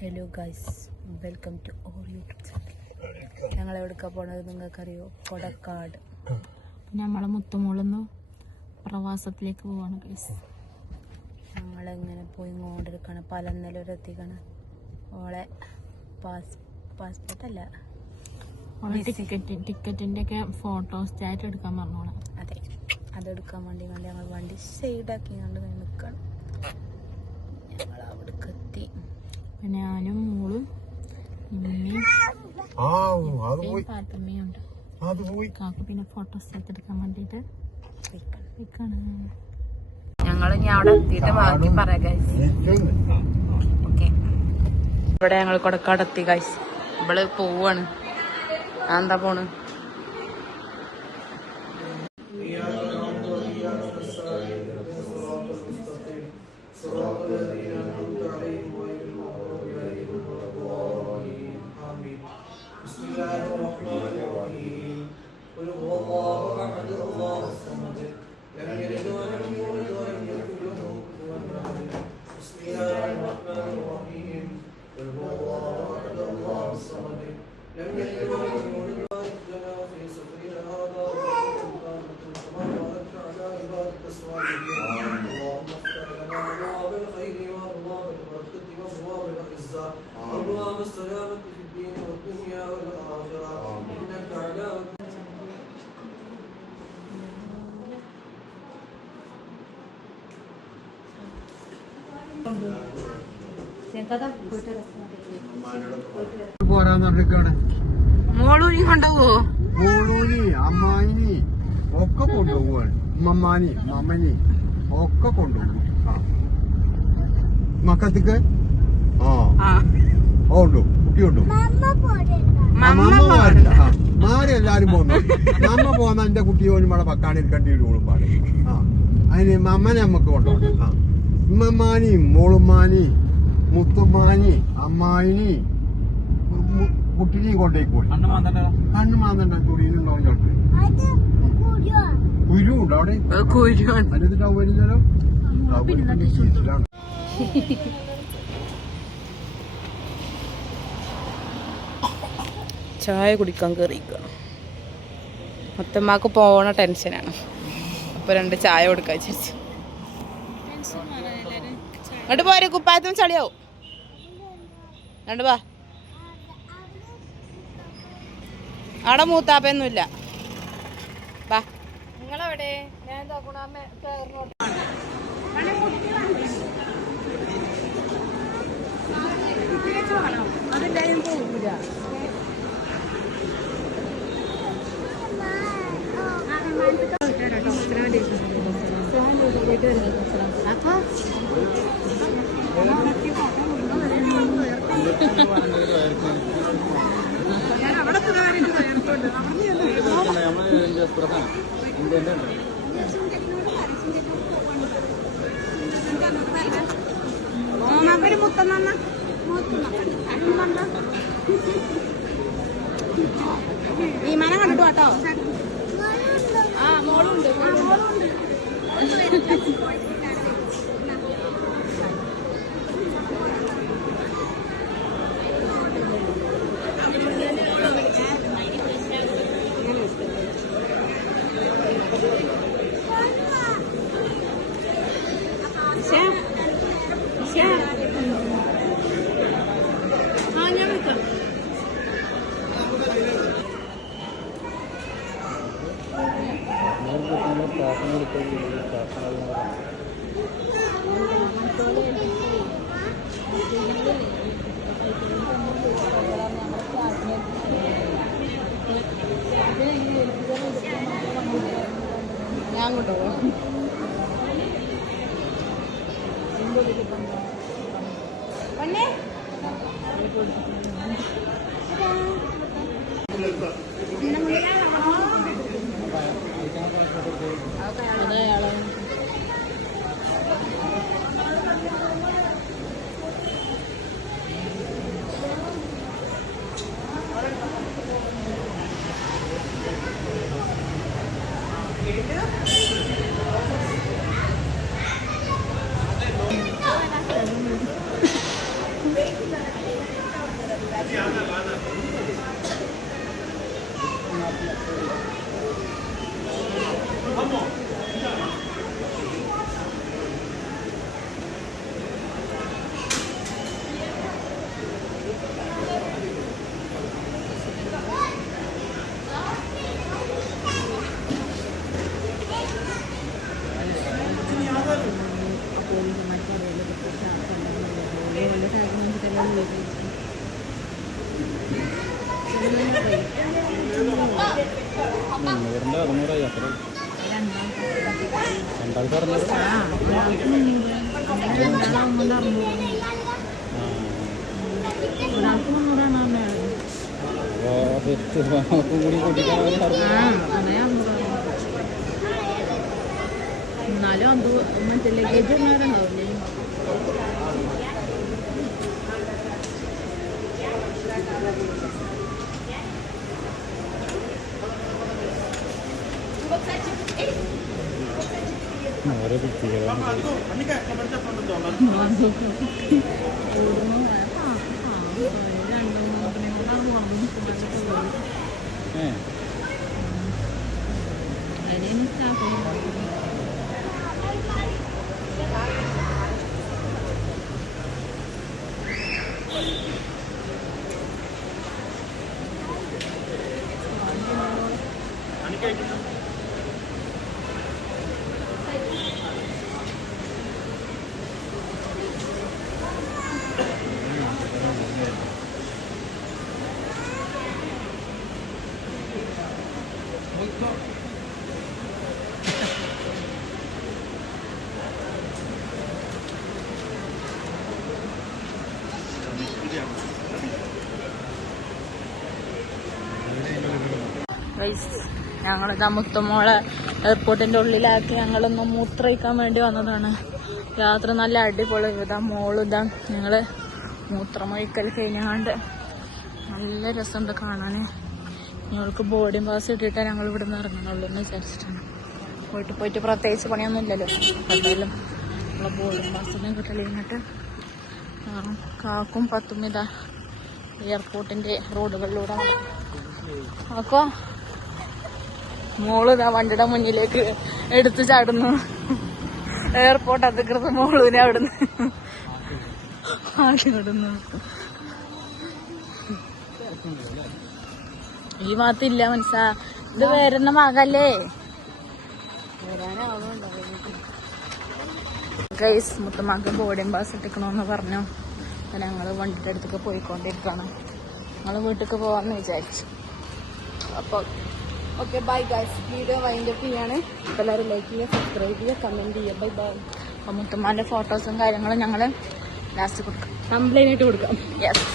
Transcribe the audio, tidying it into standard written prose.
Hello guys, welcome to our YouTube channel. ഞങ്ങൾ എവിടേക്കാണ് പോണത് നിങ്ങൾക്കറിയോ? കൊടക്കാട്. നമ്മളെ മുത്തുമോളൊന്ന് പ്രവാസത്തിലേക്ക് പോവാണ് ഗൈസ്. ഞങ്ങളിങ്ങനെ പോയി കൊണ്ടിരിക്കണം. പലന്നലൂർ എത്തിക്കണം. ഓളെ പാസ്പോർട്ടല്ല, ടിക്കറ്റിന്റെ ഒക്കെ ഫോട്ടോ സ്റ്റാറ്റ് എടുക്കാൻ പറഞ്ഞോളാം. അതെ, അതെടുക്കാൻ വേണ്ടി ഞങ്ങൾ വണ്ടി സൈഡാക്കി കണ്ട് നിൽക്കണം. ഞങ്ങൾ അവിടേക്ക് എത്തി. ഞാനും മോളും പാത്തമ്മയും ഉണ്ട്. കാക്കു പിന്നെ ഫോട്ടോ സ്റ്റാറ്റ് എടുക്കാൻ വേണ്ടിട്ട് ഞങ്ങൾ ഞാൻ അവിടെ എത്തിയിട്ട് ബാക്കി പറയാം ഗൈസ്. ഓക്കെ, ഇവിടെ ഞങ്ങൾ കൊടക്കാട് എത്തി ഗൈസ്. ഇവള് പോവാണ്. എന്താ പോണ്? മോളൂനി കൊണ്ടുപോവോ? മോളൂനി അമ്മായിനി ഒക്കെ കൊണ്ടുപോവാണ്. ഉമ്മമാനി മമ്മനി ഒക്കെ കൊണ്ടുപോകും. മക്കത്തേക്ക് ഉണ്ടോ? കുട്ടിയുണ്ടോ? മാരെല്ലാരും പോന്നു. നമ്മ പോന്ന എന്റെ കുട്ടിയോനും ഇവിടെ പക്കാണിൽ കണ്ടിട്ടോളും പാടെ. അതിന് മമ്മനെ അമ്മക്ക് കൊണ്ടുപോകണം. ഉമ്മമാനി മോളുമാനി മുത്തുമാനി അമ്മായിനി കുട്ടിനെയും കൊണ്ടേക്കോളി. കണ്ണു മാന്തണ്ട ചൊടിയിലുണ്ടാവും ചിലപ്പോൾ. കുരു ഉണ്ടോ അവിടെ? അതിനെത്തിട്ടാവും വരുന്നല്ലോ. ചായ കുടിക്കാൻ കയറിയിരിക്കുക. മുത്തമ്മക്ക് പോണ ടെൻഷനാണ്. അപ്പൊ 2 ചായ കൊടുക്കാൻ വിചാരിച്ചു. അങ്ങോട്ട് പോരെ, കുപ്പായത്തും ചളിയാവും. കണ്ടു വാ, അവിടെ മൂത്താപ്പൊന്നുമില്ല. വാ. നിങ്ങളെവിടെ? ഞാൻ പോകൂല. ഈ മന കണ്ടു കേട്ടോ. മോളുണ്ട്. ഞാൻ വിളിക്കാം. ഞാൻ കൊണ്ടുപോകാം. എന്നാലും അത് മറ്റേ ലഗേജ് ഉണ്ടാവില്ലേ? ഞങ്ങളിതാ മുത്തമ്മോളെ എയർപോർട്ടിന്റെ ഉള്ളിലാക്കി ഞങ്ങളൊന്ന് മൂത്രയിക്കാൻ വേണ്ടി വന്നതാണ്. യാത്ര നല്ല അടിപൊളി. ഇതാ മോളിതാ ഞങ്ങള് മൂത്രമൊഴിക്കൽ കഴിഞ്ഞാണ്ട് നല്ല രസമുണ്ട് കാണാന്. ഞങ്ങൾക്ക് ബോർഡിംഗ് പാസ് ഇട്ടിട്ടാ ഞങ്ങൾ ഇവിടെ നിന്ന് ഇറങ്ങണുള്ളൂ എന്ന് വിചാരിച്ചിട്ടാണ്. പോയിട്ട് പ്രത്യേകിച്ച് പണിയൊന്നും ഇല്ലല്ലോ. എന്തായാലും നമ്മളെ ബോർഡിംഗ് പാസൊന്നും കിട്ടലിട്ട് കാക്കും പത്തും ഇതാ എയർപോർട്ടിന്റെ റോഡുകളിലൂടെ അപ്പൊ മോള് ഇതാ വണ്ടിയുടെ മുന്നിലേക്ക് എടുത്തു ചാടുന്നു. എയർപോർട്ട് അധികൃതർ മോളിനെ അവിടുന്ന് ആടുന്നു. ഈ ഭാഗത്തില്ല മനസ്സാ. ഇത് വരുന്ന മകല്ലേ ഗൈസ്. മുത്തമ്മക്ക് ബോർഡിംഗ് പാസ് ഇട്ടിക്കണോന്ന് പറഞ്ഞു. ഞങ്ങള് വണ്ടിയുടെ അടുത്തൊക്കെ പോയിക്കൊണ്ടിരിക്കുകയാണ്. ഞങ്ങള് വീട്ടിലേക്ക് പോവാന്ന് വിചാരിച്ചു. അപ്പൊ okay bye guys. Video wind up ചെയ്യാണ്. എല്ലാവരും ലൈക്ക് ചെയ്യുക, സബ്സ്ക്രൈബ് ചെയ്യുക, കമന്റ് ചെയ്യുക. Bye bye. അപ്പൊ മുത്തമ്മാന്റെ ഫോട്ടോസും കാര്യങ്ങളും ഞങ്ങള് ലാസ്റ്റ് കൊടുക്കാം, കംപ്ലൈന്റ് ആയിട്ട് കൊടുക്കാം. യെസ്.